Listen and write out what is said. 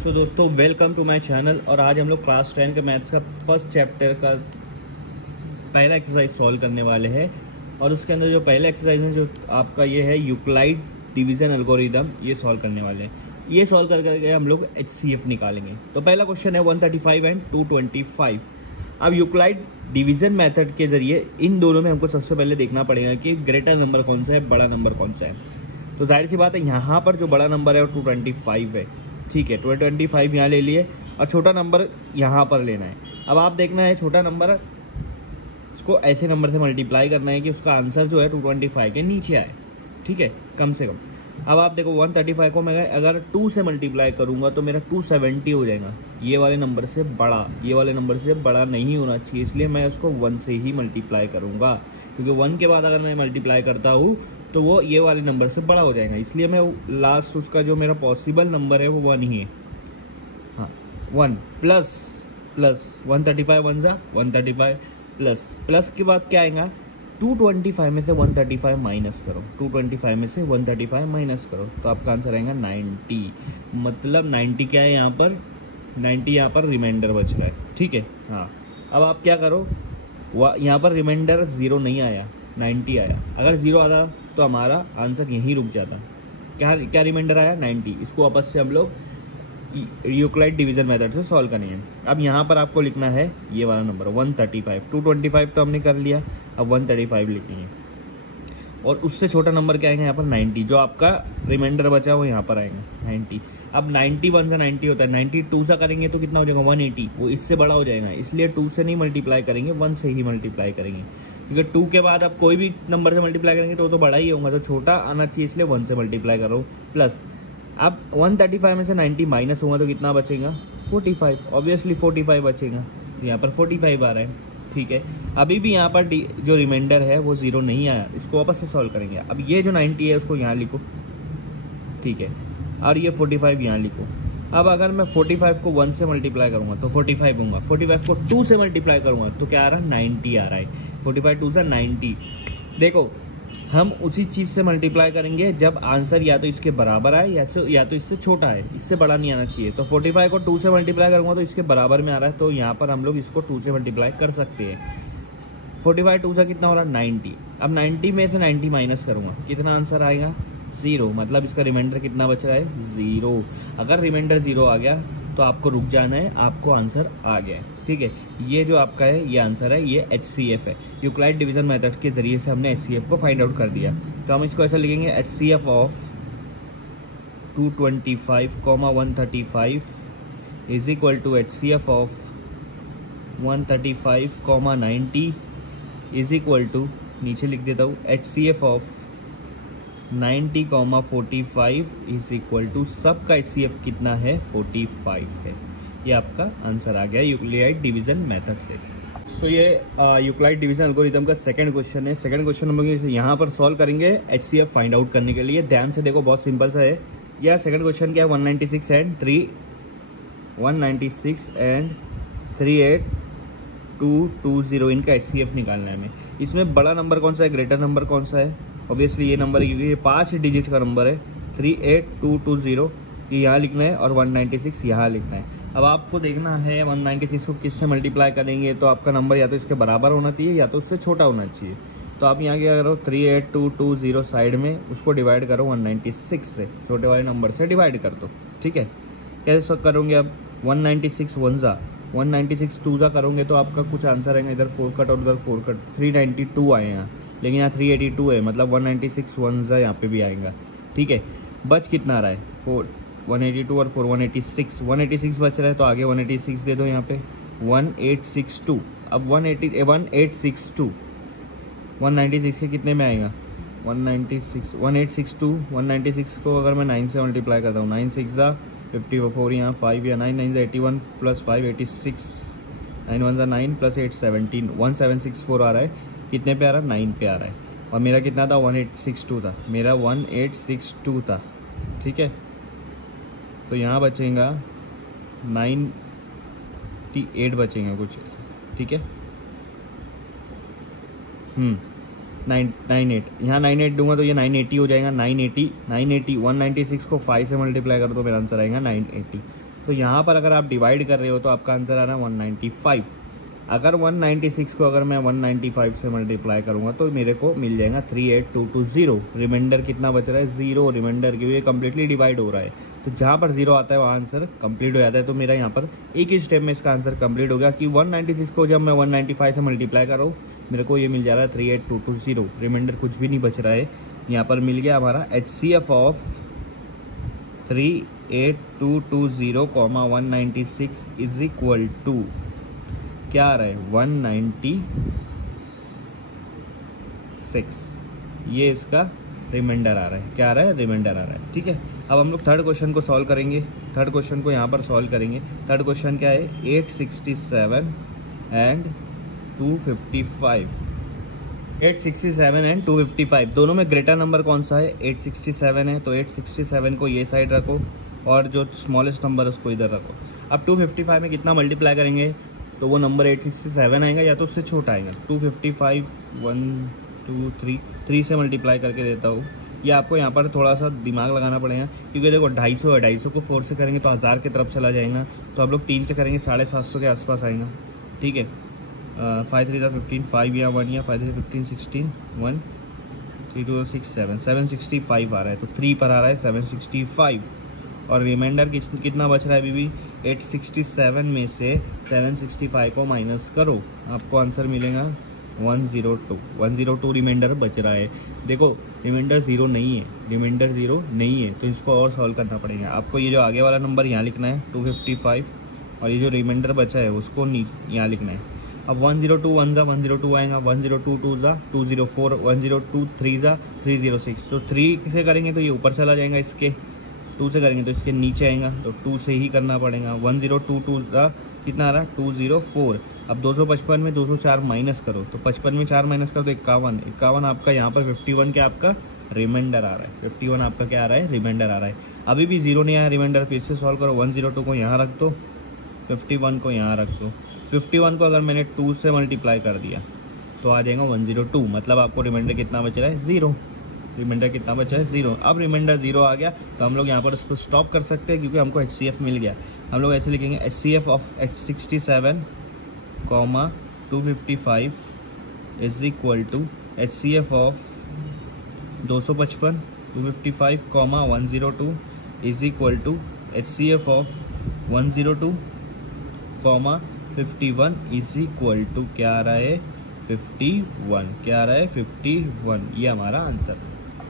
सो दोस्तों welcome to my channel. और आज हम लोग क्लास 10 के मैथ्स का फर्स्ट चैप्टर का पहला एक्सरसाइज सॉल्व करने वाले हैं। और उसके अंदर जो पहला एक्सरसाइज है जो आपका ये है यूक्लाइड डिवीजन एल्गोरिदम, ये सॉल्व करने वाले हैं। ये सॉल्व करके हम लोग HCF निकालेंगे। तो पहला क्वेश्चन है 135 एंड 225। अब यूक्लाइड डिवीजन मेथड के जरिए इन दोनों में हमको सबसे पहले देखना पड़ेगा कि ग्रेटर नंबर कौन सा है, बड़ा नंबर कौन सा है। तो जाहिर सी बात है यहाँ पर जो बड़ा नंबर है वो 225 है। ठीक है, 225 यहाँ ले लिए और छोटा नंबर यहाँ पर लेना है। अब आप देखना है छोटा नंबर इसको ऐसे नंबर से मल्टीप्लाई करना है कि उसका आंसर जो है 225 के नीचे आए। ठीक है, कम से कम। अब आप देखो 135 को मैं अगर 2 से मल्टीप्लाई करूंगा तो मेरा 270 हो जाएगा। ये वाले नंबर से बड़ा, ये वाले नंबर से बड़ा नहीं होना चाहिए, इसलिए मैं उसको 1 से ही मल्टीप्लाई करूंगा। क्योंकि 1 के बाद अगर मैं मल्टीप्लाई करता हूँ तो वो ये वाले नंबर से बड़ा हो जाएगा, इसलिए मैं लास्ट उसका जो मेरा पॉसिबल नंबर है वो 1 ही है। हाँ, 1 प्लस 135 1 जा 135 प्लस के बाद क्या आएगा, 225 में से 135 माइनस करो, 225 में से 135 माइनस करो तो आपका आंसर आएगा 90। मतलब 90 क्या है यहाँ पर, 90 यहाँ पर रिमाइंडर बच रहा है। ठीक है, हाँ। अब आप क्या करो, यहाँ पर रिमाइंडर 0 नहीं आया, 90 आया। अगर 0 आता तो हमारा आंसर यहीं रुक जाता। क्या रिमाइंडर आया, 90। इसको वापस से हम लोग यूक्लाइड डिवीजन मेथड से सॉल्व करेंगे। अब यहाँ पर आपको लिखना है ये वाला नंबर 135। 225 तो हमने कर लिया, अब 135 लिखेंगे। और उससे छोटा नंबर क्या आएगा यहाँ पर, 90। जो आपका रिमाइंडर बचा वो यहाँ पर आएगा 90। अब 91 से 90 होता है, 92 से करेंगे तो कितना हो जाएगा, 180। वो इससे बड़ा हो जाएगा, इसलिए 2 से नहीं मल्टीप्लाई करेंगे, 1 से ही मल्टीप्लाई करेंगे। क्योंकि 2 के बाद आप कोई भी नंबर से मल्टीप्लाई करेंगे तो वो तो बड़ा ही होगा, तो छोटा आना चाहिए, इसलिए 1 से मल्टीप्लाई करो। प्लस अब 135 में से 90 माइनस होगा तो कितना बचेगा, 45। ऑब्वियसली 45 बचेगा, यहाँ पर 45 आ रहा है। ठीक है, अभी भी यहाँ पर जो रिमाइंडर है वो 0 नहीं आया, इसको वापस से सॉल्व करेंगे। अब ये जो 90 है उसको यहाँ लिखो, ठीक है, और ये 45 यहाँ लिखो। अब अगर मैं 45 को 1 से मल्टीप्लाई करूंगा तो 45 होगा, 45 को 2 से मल्टीप्लाई करूंगा तो क्या आ रहा है, 90 आ रहा है। 45 2 से 90। देखो हम उसी चीज से मल्टीप्लाई करेंगे जब आंसर या तो इसके बराबर आए या तो इससे छोटा है, इससे बड़ा नहीं आना चाहिए। तो 45 को 2 से मल्टीप्लाई करूंगा तो इसके बराबर में आ रहा है, तो यहाँ पर हम लोग इसको 2 से मल्टीप्लाई कर सकते हैं। 45 2 से कितना हो रहा है, 90। अब 90 में से 90 माइनस करूंगा, कितना आंसर आएगा, 0। मतलब इसका रिमाइंडर कितना बच रहा है, 0। अगर रिमाइंडर 0 आ गया तो आपको रुक जाना है, आपको आंसर आ गया है। ठीक है, ये जो आपका है ये आंसर है, ये HCF है। यूक्लाइड डिवीजन मेथड के जरिए से हमने HCF को फाइंड आउट कर दिया। तो हम इसको ऐसा लिखेंगे, HCF of 225, 135 is equal to HCF of 135, 90 is equal to, नीचे लिख देता हूँ, HCF of 90, 45 is equal to, सबका HCF कितना है, 45 है। ये आपका आंसर आ गया यूक्लाइड डिवीजन मेथड से। सो ये यूक्लाइड डिवीजन एल्गोरिथम का सेकंड क्वेश्चन है। सेकंड क्वेश्चन हम लोग यहाँ पर सॉल्व करेंगे HCF फाइंड आउट करने के लिए। ध्यान से देखो, बहुत सिंपल सा है। यह सेकंड क्वेश्चन क्या है, 196 एंड 38220 इनका HCF निकालना है हमें। इसमें बड़ा नंबर कौन सा है, ग्रेटर नंबर कौन सा है, ऑब्वियसली ये नंबर है क्योंकि ये 5 डिजिट का नंबर है। 38220 ये यहाँ लिखना है और 196 यहाँ लिखना है। अब आपको देखना है 196 को किससे मल्टीप्लाई करेंगे तो आपका नंबर या तो इसके बराबर होना चाहिए या तो उससे छोटा होना चाहिए। तो आप यहाँ क्या करो, 38220 साइड में उसको डिवाइड करो 196 से, छोटे वाले नंबर से डिवाइड कर दो। ठीक है, कैसे करोगे, अब 196 1 जा 196 2 जा करोगे तो आपका कुछ आंसर आएगा, इधर 4 कट और उधर 4 कट, 392 आए यहाँ, लेकिन यहाँ 382 है, मतलब 196 1 जा यहाँ पे भी आएगा। ठीक है, बच कितना आ रहा है, 4, 182 और 4 186 बच रहा है, तो आगे 186 दे दो यहाँ पे, 1862। अब 1862 196 के कितने में आएगा, 196 को अगर मैं 9 से मल्टीप्लाई करता हूँ, 9 6 जा 54, यहाँ 5 या 9 9 81 प्लस 5 86, 9 1 9 प्लस 8 17, 1764 आ रहा है। कितने पे आ रहा है, 9 पे आ रहा है। और मेरा कितना था, 1862 था, मेरा 1862 था। ठीक है, तो यहाँ बचेगा 98 बचेंगे कुछ ऐसे। ठीक है, 98, यहाँ 98 दूंगा तो ये 980 हो जाएगा। 980 196 को 5 से मल्टीप्लाई कर दो, मेरा आंसर आएगा 980। तो यहाँ पर अगर आप डिवाइड कर रहे हो तो आपका आंसर आ रहा है 195। अगर 196 को अगर मैं 195 से मल्टीप्लाई करूँगा तो मेरे को मिल जाएगा 38220। रिमाइंडर कितना बच रहा है, 0 रिमाइंडर, क्योंकि ये कम्प्लीटली डिवाइड हो रहा है। तो जहाँ पर 0 आता है वहाँ आंसर कंप्लीट हो जाता है। तो मेरा यहाँ पर एक ही स्टेप में इसका आंसर कंप्लीट हो गया कि 196 को जब मैं 195 से मल्टीप्लाई कर रहा हूँ मेरे को ये मिल जा रहा है 38220। रिमाइंडर कुछ भी नहीं बच रहा है। यहाँ पर मिल गया हमारा HCF of 38220, 196 is equal to क्या आ रहा है 196। ये इसका रिमाइंडर आ रहा है। क्या आ रहा है, रिमाइंडर आ रहा है। ठीक है, अब हम लोग थर्ड क्वेश्चन को सॉल्व करेंगे। थर्ड क्वेश्चन को यहाँ पर सॉल्व करेंगे। थर्ड क्वेश्चन क्या है, 867 एंड 255। 867 एंड 255 दोनों में ग्रेटर नंबर कौन सा है, 867 है। तो 867 को ये साइड रखो और जो स्मॉलेस्ट नंबर है उसको इधर रखो। अब 255 में कितना मल्टीप्लाई करेंगे तो वो नंबर 867 आएगा या तो उससे छोटा आएगा। 255 1 2 3 से मल्टीप्लाई करके देता हूँ। ये आपको यहाँ पर थोड़ा सा दिमाग लगाना पड़ेगा क्योंकि देखो 250 है, 250 को 4 से करेंगे तो 1000 की तरफ चला जाएगा। तो आप लोग 3 से करेंगे 750 के आसपास आएगा। ठीक है, 5 3 15, 5 या 1 या 5 3 15 16 1 3 2 6 7 765 आ रहा है। तो 3 पर आ रहा है 765 और रिमाइंडर कितना बच रहा है अभी भी 867 में से 765 को माइनस करो, आपको आंसर मिलेगा 102 रिमाइंडर बच रहा है। देखो रिमाइंडर 0 नहीं है, रिमाइंडर 0 नहीं है, तो इसको और सॉल्व करना पड़ेगा। आपको ये जो आगे वाला नंबर यहाँ लिखना है 255 और ये जो रिमाइंडर बचा है उसको यहाँ लिखना है। अब 102 1 जा 102 आएगा, 102 2 जा 204, 102 3 जा 306। तो 3 से करेंगे तो ये ऊपर चला जाएगा, इसके 2 से करेंगे तो इसके नीचे आएगा। तो 2 से ही करना पड़ेगा। 1022 2 जा कितना आ रहा है 204। अब 255 में 204 माइनस करो तो 55 में 4 माइनस करो तो 51 आपका यहाँ पर 51 क्या आपका रिमाइंडर आ रहा है। 51 आपका क्या आ रहा है, रिमाइंडर आ रहा है। अभी भी 0 नहीं आया रिमाइंडर, फिर से सॉल्व करो। 102 को यहाँ रख दो, 51 को यहाँ रख दो। 51 को अगर मैंने 2 से मल्टीप्लाई कर दिया तो आ जाएगा 102। मतलब आपको रिमाइंडर कितना बच रहा है, 0। रिमाइंडर कितना बचा है, 0। अब रिमाइंडर 0 आ गया तो हम लोग यहाँ पर उसको स्टॉप कर सकते हैं क्योंकि हमको HCF मिल गया। हम लोग ऐसे लिखेंगे HCF of 867, 255 is equal to HCF of 255 255, 102 is equal to HCF of 102, 51 is equal to क्या आ रहा है 51। क्या आ रहा है 51। ये हमारा आंसर।